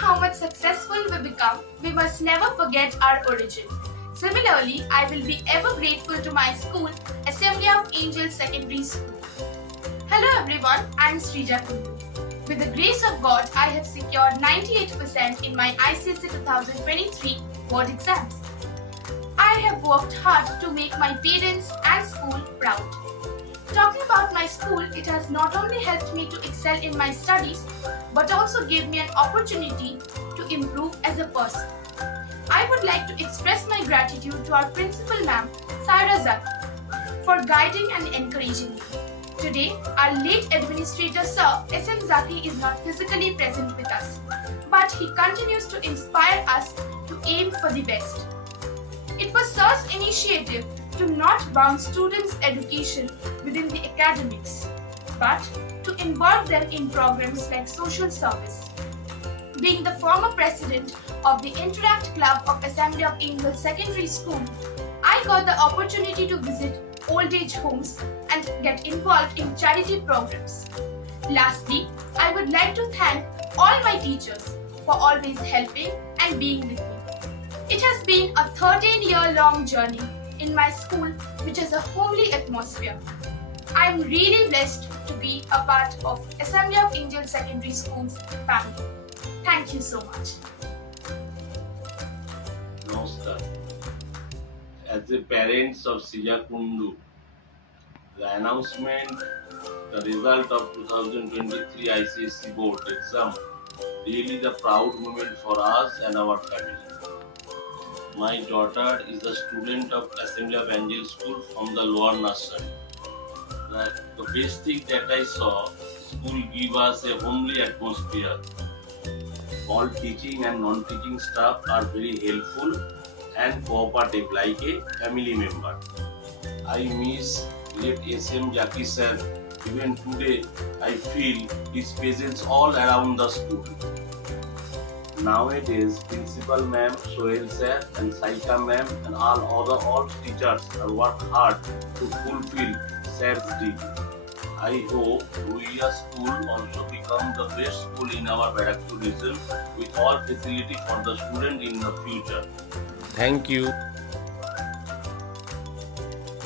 how much successful we become, we must never forget our origin. Similarly, I will be ever grateful to my school, Assembly of Angels Secondary School. Hello everyone, I am Sreeja Kundu. With the grace of God, I have secured 98% in my ICSE 2023 board exams. I have worked hard to make my parents and school proud. Talking about my school, it has not only helped me to excel in my studies, but also gave me an opportunity to improve as a person. I would like to express my gratitude to our principal ma'am, Sreeja Kundu, for guiding and encouraging me. Today, our late administrator Sir S.M. Zaki is not physically present with us, but he continues to inspire us to aim for the best. It was Sir's initiative to not bound students' education within the academics, but to involve them in programs like social service. Being the former president of the Interact Club of Assembly of Angels Secondary School, I got the opportunity to visit old age homes and get involved in charity programs. Lastly, I would like to thank all my teachers for always helping and being with me. It has been a 13-year-long journey in my school, which has a homely atmosphere. I am really blessed to be a part of Assembly of Angels Secondary School's family. Thank you so much. Namaskar. As the parents of Sreeja Kundu, the announcement, the result of 2023 ICSE board exam, really the proud moment for us and our family. My daughter is a student of Assembly of Angels School from the lower nursery. The best thing that I saw, school give us a homely atmosphere. All teaching and non-teaching staff are very helpful and cooperative like a family member. I miss late S.M. Zaki sir. Even today, I feel his presence all around the school. Nowadays, Principal Ma'am, Sohail sir and Saika Ma'am and all teachers are work hard to fulfill sir's dream. I hope Ruiya school also become the best school in our Barrackpore region with all facility for the student in the future. Thank you.